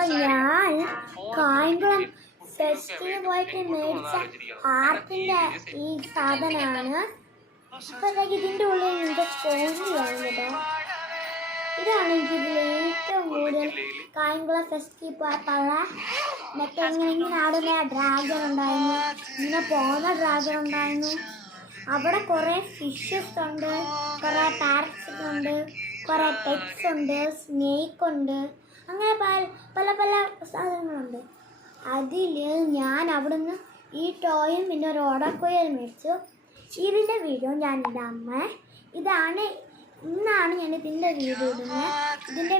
അപ്പൊ ഞാൻ കായംകുളം ഫെസ്റ്റിന് പോയിട്ട് മേടിച്ച ആർട്ടിന്റെ ഈ സാധനമാണ്. അപ്പൊ ഇതിന്റെ ഉള്ളിൽ ഇതിന്റെ സ്പോഞ്ചിയാണ് കേട്ടോ. ഇതാണ് എനിക്കിതിൽ ഏറ്റവും കൂടുതൽ കായംകുളം ഫെസ്റ്റിൽ പോയപ്പോഴുള്ള മറ്റേ ഇങ്ങനെ ആടുന്ന ഡ്രാഗൺ ഉണ്ടായിരുന്നു, ഇങ്ങനെ പോകുന്ന ഡ്രാഗൺ ഉണ്ടായിരുന്നു. അവിടെ കുറേ ഫിഷസ് ഉണ്ട്, കുറേ പാരറ്റ്സ് ഉണ്ട്, കുറേ പെറ്റ്സ് ഉണ്ട്, സ്നേക്ക് ഉണ്ട്, അങ്ങനെ പല പല സാധനങ്ങളുണ്ട്. അതിൽ ഞാൻ അവിടുന്ന് ഈ ടോയും പിന്നെ ഒരു ഓടക്കുഴൽ മേടിച്ചു. ഇതിൻ്റെ വീഡിയോ ഞാൻ എൻ്റെ അമ്മ ഇന്നാണ് ഞാൻ ഇതിൻ്റെ വീഡിയോ ഇടുന്നത്. ഇതിൻ്റെ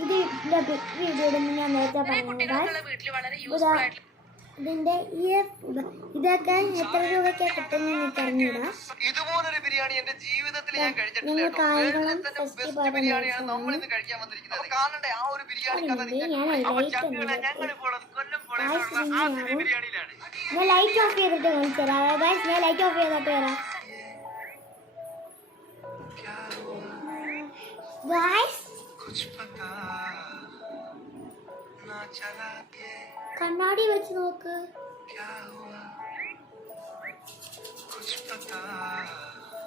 വീഡിയോ ഇടുന്നത് ഞാൻ നേരത്തെ പറഞ്ഞത്. ഇതിന്റെ ഇതൊക്കെ എത്ര രൂപയ്ക്കാ കിട്ടുന്ന പറഞ്ഞിടാം. ഞങ്ങൾ കായംകുളം ഫെസ്റ്റിവൽ ഞാൻ ലൈറ്റ് ഓഫ് ചെയ്തിട്ട് കാണിച്ചു തരാം. ഞാൻ ലൈറ്റ് ഓഫ് ചെയ്തിട്ട് വരാം. കണ്ണാടി വെച്ച് നോക്ക്.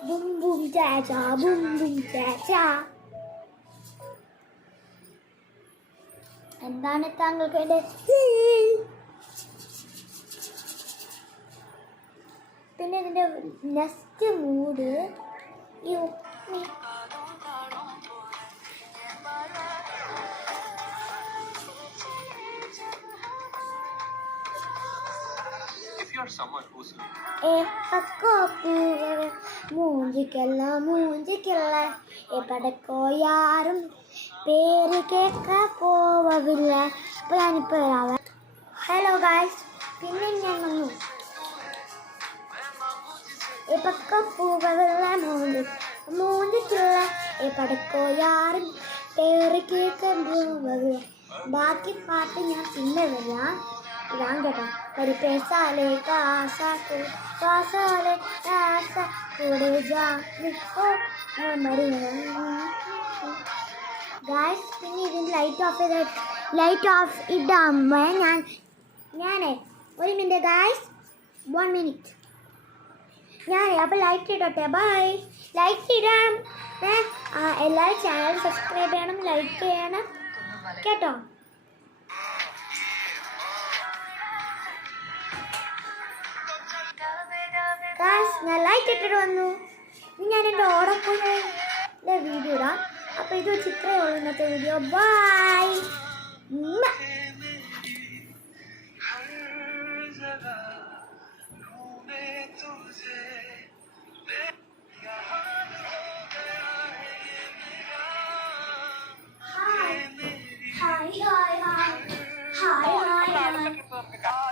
Boom boom Chacha boom boom Chacha. എന്താണ് താങ്കൾക്ക് വേണ്ടത്? പിന്നെ ഇതിന്റെ നെക്സ്റ്റ് മൂഡ് ഈ മൂഞ്ചിക്കല്ല എപ്പടക്കോ യാരും പേര് കേൾക്ക പോവില്ല. അപ്പൊ ഞാനിപ്പോ വരാവേ. ഹലോ ഗായ്സ്, പിന്നെ ഞാൻ വന്നു. എപ്പക്ക പോവില്ല മൂഞ്ചിക്കല്ല എപ്പടക്കോ യാരും പേര് കേൾക്ക പോവില്ല. ബാക്കി പാട്ട് ഞാൻ പിന്നെ വരാം. ഇതാണ് കേട്ടോ. ഒരു പേസാലെ കാസാക്ക് കാസാലെ കാസ കൂടെ ഗായ്സ്. പിന്നെ ഇതിന് ലൈറ്റ് ഓഫ് ഇടാമേ. ഞാനേ ഒരു മിനിറ്റ് ഗായ്സ്, 1 minute. അപ്പോൾ ലൈറ്റ് ഇടട്ടെ. ബൈ. ലൈറ്റ് ഇടാം. എല്ലാവരും ചാനൽ സബ്സ്ക്രൈബ് ചെയ്യണം, ലൈക്ക് ചെയ്യണം കേട്ടോ. ഞാൻ ലൈറ്റ് ഇട്ടിട്ട് വന്നു. ഇനി ഞാൻ എൻ്റെ ഓടക്കുഴലിൻ്റെ വീഡിയോ ഇടാം. അപ്പോൾ ഇത് ചിത്രമേ ഉള്ളൂ ഇന്നത്തെ video. Bye. Hi hi hi hi hi hi.